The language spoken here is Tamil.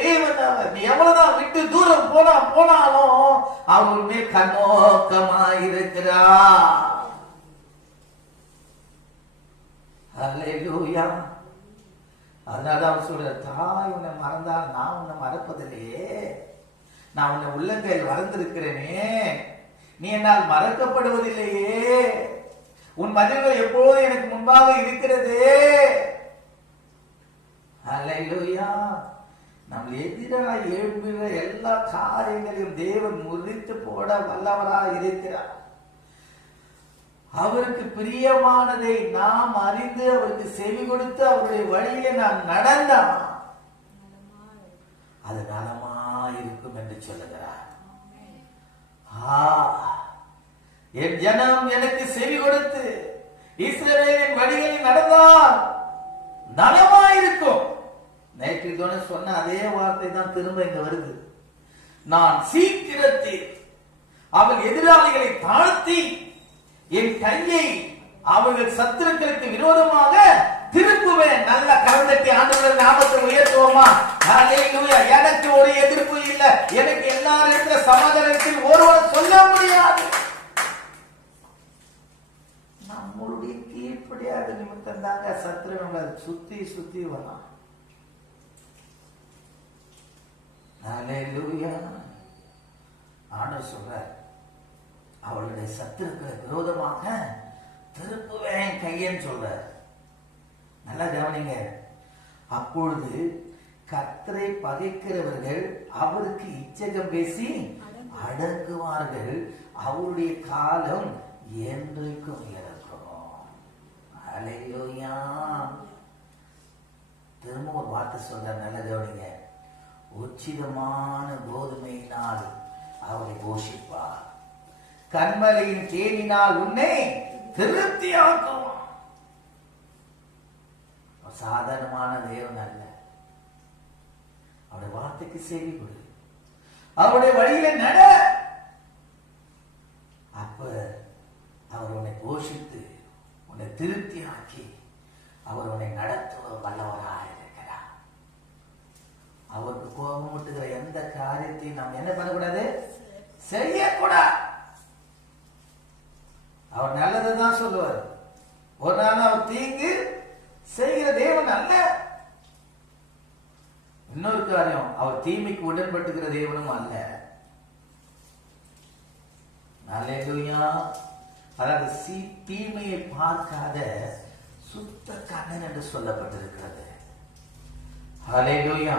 தேவன் அவர். நீ எவ்வளவுதான் விட்டு தூரம் போனாலும் அவருமே கண்ணோக்கமாயிருக்கிறார். ஹல்லேலூயா. அதனால அவர் சொல்ற, தாய் உன்னை மறந்தால் நான் உன்னை மறப்பதில்லையே, நான் உன்னை உள்ளங்கையில் வளர்ந்திருக்கிறேனே, நீ என்னால் மறக்கப்படுவதில்லையே, உன் மதில்கள் எப்போதும் எனக்கு முன்பாக இருக்கிறது. ஹல்லேலூயா. நம்ம எதிராக எழும்புகிற எல்லா காரியங்களையும் தேவன் முறித்து போட வல்லவராக இருக்கிறார். அவருக்கு பிரியமானதை நாம் அறிந்து அவருக்கு செவி கொடுத்து அவருடைய வழியிலே நாம் நடந்தால் அது நலமாயிருக்கும் என்று சொல்லுகிறார். என் ஜனம் எனக்கு செவி கொடுத்து இஸ்ரவேலின் வழிகளில் நடந்தால் நலமாயிருக்கும். நேற்று சொன்ன அதே வார்த்தை தான் திரும்ப இங்க வருது. நான் சீக்கிரத்தில் அவள் எதிராளிகளை தாழ்த்தி என் கையை அவர்கள் சத்துருக்களுக்கு விரோதமாக திருப்புவேன். நல்ல கரந்தட்டி ஆண்டவரின் நாமத்தை உயர்த்துவோமா? ஹல்லேலூயா. எனக்கு ஒரு எதிர்ப்பு இல்லை, எனக்கு எல்லாரும் இருக்கிற சமாதானத்தில் ஒருவர் சொல்ல முடியாது. நம்மளுடைய கீழ்ப்படியாக நிமித்தம் தாங்க சத்துரு நம்மளை சுத்தி சுத்தி வரலாம். ஹல்லேலூயா. ஆண்டவர் சொல்றார், அவளுடைய சத்துருக்களுக்கு விரோதமாக திருப்புவேன் கையன்னு சொல்ற. நல்லா கவனிங்க. அப்பொழுது கர்த்தரை பகைக்கிறவர்கள் அவருக்கு இச்சகம் பேசி அடங்குவார்கள், அவருடைய காலம் என்றைக்கும் இருக்கும். ஹல்லேலூயா. திரும்ப ஒரு வார்த்தை சொல்ற, நல்ல கவனிங்க. உச்சிதமான கோதுமையினால் அவரை போஷிப்பார், கண்மலையின் தேனினால் உன்னை திருப்தியாக்கும். சாதாரணமான தேவன் அல்ல. அவருடைய வார்த்தைக்கு செவி கொடு, அவருடைய வழியில நட. அப்ப அவர் உன்னை போஷித்து உன்னை திருப்தியாக்கி அவர் உன்னை நடத்துவ வல்லவராக இருக்கிறார். அவருக்கு கோபம் விட்டுகிற எந்த காரியத்தையும் நாம் என்ன பண்ணக்கூடாது, செய்யக்கூடாது. அவர் நல்லதுதான் சொல்லுவார். ஒரு நாள் அவர் தீங்கு செய்கிற தேவன் அல்ல. இன்னொரு காரியம், அவர் தீமைக்கு உடன்பட்டுகிற தேவனும் அல்ல. ஹல்லேலூயா. அதாவது தீமையை பார்க்காத சுத்த கண்ணன் என்று சொல்லப்பட்டிருக்கிறது. ஹல்லேலூயா.